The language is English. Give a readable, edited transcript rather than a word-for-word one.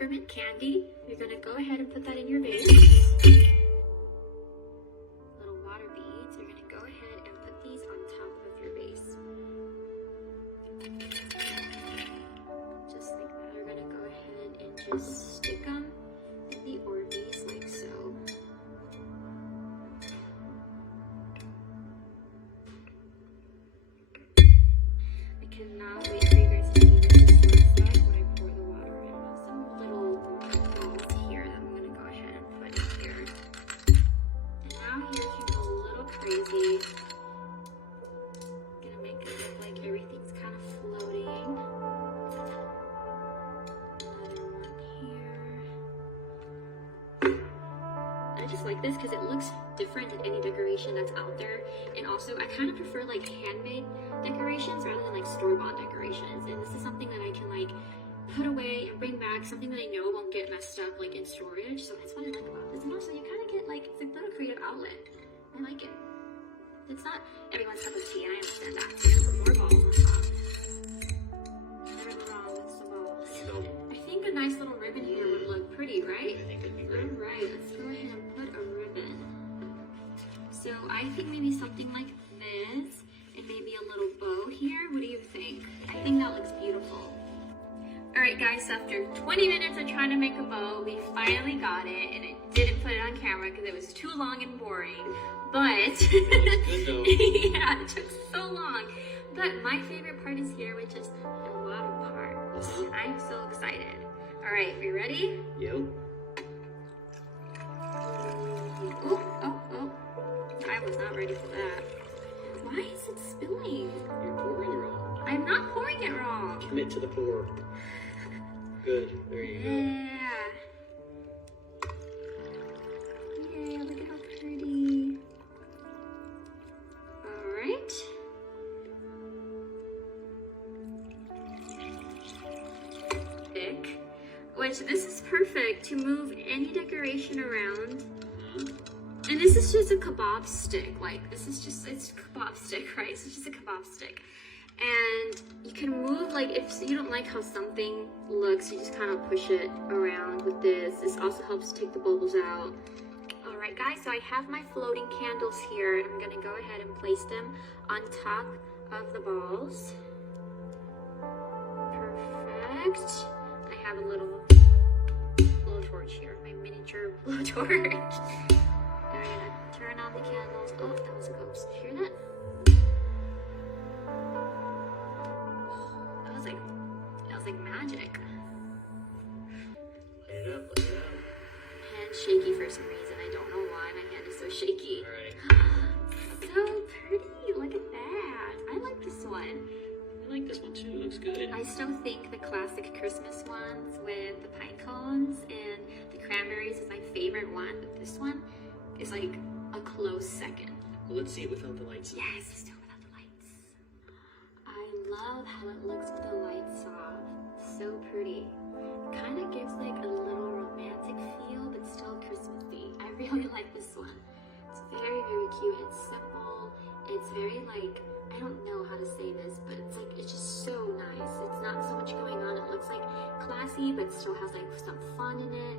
peppermint candy. You're gonna go ahead and put that in your vase. Little water beads. You're gonna go ahead and put these on top of your vase. Just like that. You're gonna go ahead and just stick them in the Orbeez like so. I cannot wait for you guys to see what this looks like when I pour the water in. I have some little balls here that I'm going to go ahead and put in here. And now here can go a little crazy. Gonna make it look like everything's kind of floating. Another one here. I just like this because it looks different than any decoration that's out there. And also I kind of prefer like handmade decorations rather than like store-bought decorations. And this is something that I can like put away and bring back, something that I know won't get messed up like in storage. So that's what I like about this. And also you kind of get like, it's a little creative outlet. I like it. It's not everyone's cup of tea, and I understand that. So I'm gonna put more balls on top. Nothing wrong with some balls. I think a nice little ribbon here would look pretty, right? I think it'd be great. Alright, let's go ahead and put a ribbon. So I think maybe something like this, and maybe a little bow here. What do you think? I think that looks beautiful. Alright guys, so after 20 minutes of trying to make a bow, we finally got it, and I didn't put it on camera because it was too long and boring. But, Good though. yeah, it took so long. But my favorite part is here, which is the water part. I'm so excited. Alright, are you ready? Yep. Oh, oh, oh. I was not ready for that. Why is it spilling? You're pouring wrong. I'm not pouring it wrong. Commit to the pour. Good. There you go. Yeah. Yeah, look at how pretty. Alright. Thick. Which this is perfect to move any decoration around. And this is just a kebab stick. Like, this is just, it's a kebab stick, right? It's just a kebab stick. And you can move, like, if you don't like how something looks, you just kind of push it around with this. This also helps take the bubbles out. Alright guys, so I have my floating candles here, and I'm going to go ahead and place them on top of the balls. Perfect. I have a little blowtorch here, my miniature blowtorch. I'm gonna turn on the candles. Oh, that was a ghost. Did you hear that? That was like magic. Light it up, light it up. Hand's shaky for some reason. I don't know why my hand is so shaky. Alright. So pretty. Look at that. I like this one. I like this one too. It looks good. I still think the classic Christmas ones with the pine cones and the cranberries is my favorite one, but this one is like a close second. Well, let's see it without the lights. Yes, let's do it without the lights. I love how it looks with the lights off. So pretty. It kind of gives like a little romantic feel, but still Christmassy. I really like this one. It's very, very cute. It's simple. It's very like, I don't know how to say this, but it's like, it's just so nice. It's not so much going on. It looks like classy, but still has like some fun in it.